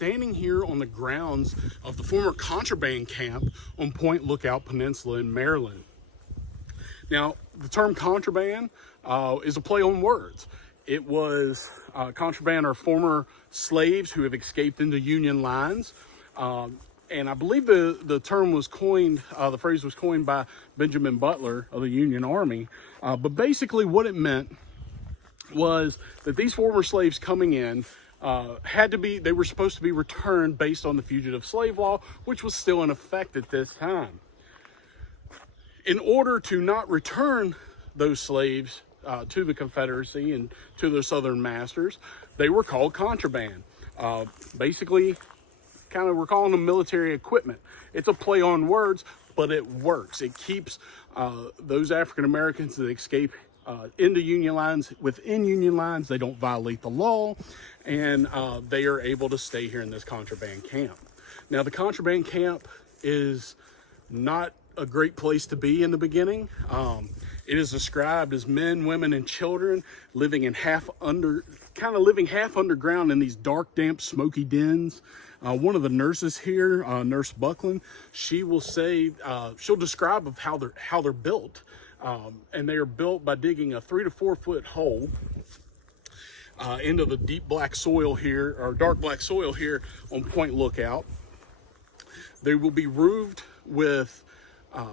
standing here on the grounds of the former Contraband Camp on Point Lookout Peninsula in Maryland. Now, the term contraband is a play on words. It was contraband are former slaves who have escaped into Union lines. And I believe the term was coined, the phrase was coined by Benjamin Butler of the Union Army. But basically what it meant was that these former slaves coming in they were supposed to be returned based on the fugitive slave law, which was still in effect at this time. In order to not return those slaves to the Confederacy and to their Southern masters, they were called contraband. Basically, we're calling them military equipment. It's a play on words, but it works. It keeps those African Americans that escape into Union lines within Union lines. They don't violate the law, and they are able to stay here in this contraband camp. Now, the contraband camp is not a great place to be in the beginning. It is described as men, women, and children living half underground in these dark, damp, smoky dens. One of the nurses here, Nurse Buckland, she will say, she'll describe of how they're built. And they are built by digging a 3 to 4 foot hole into the deep black soil here, or dark black soil here on Point Lookout. They will be roofed with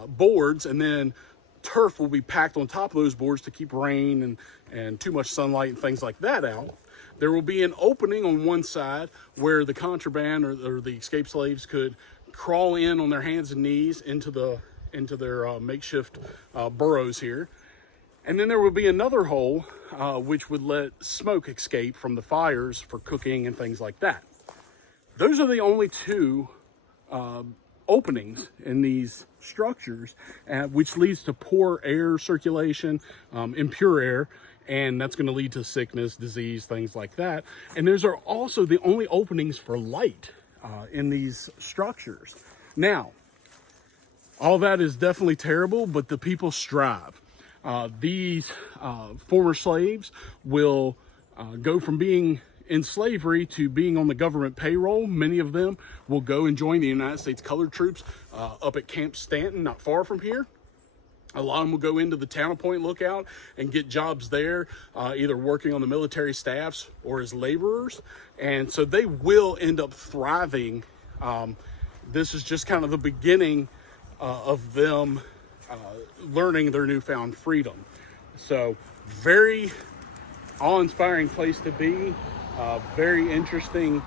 boards, and then turf will be packed on top of those boards to keep rain and too much sunlight and things like that out. There will be an opening on one side where the contraband or the escaped slaves could crawl in on their hands and knees into their makeshift burrows here. And then there will be another hole which would let smoke escape from the fires for cooking and things like that. Those are the only two openings in these structures, which leads to poor air circulation, impure air, and that's going to lead to sickness, disease, things like that. And those are also the only openings for light in these structures. Now, all that is definitely terrible, but the people strive. These former slaves will go from being in slavery to being on the government payroll. Many of them will go and join the United States Colored Troops up at Camp Stanton, not far from here. A lot of them will go into the town of Point Lookout and get jobs there, either working on the military staffs or as laborers. And so they will end up thriving. This is just kind of the beginning of them learning their newfound freedom. So very awe-inspiring place to be. Very interesting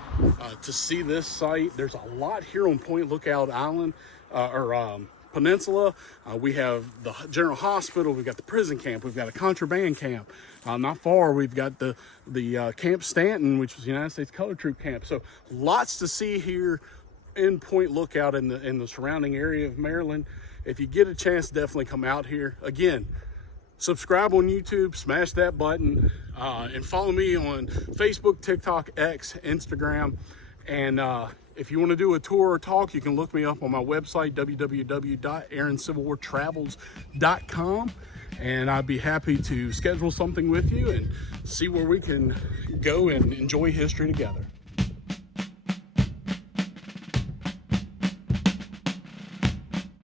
to see this site. There's a lot here on Point Lookout Island, Peninsula. We have the General Hospital, we've got the prison camp, we've got a contraband camp. Not far, we've got the Camp Stanton, which was the United States Colored Troop camp. So lots to see here in Point Lookout in the surrounding area of Maryland. If you get a chance, definitely come out here. Again, subscribe on YouTube, smash that button, and follow me on Facebook, TikTok, X, Instagram. And if you want to do a tour or talk, you can look me up on my website, www.aaroncivilwartravels.com. And I'd be happy to schedule something with you and see where we can go and enjoy history together.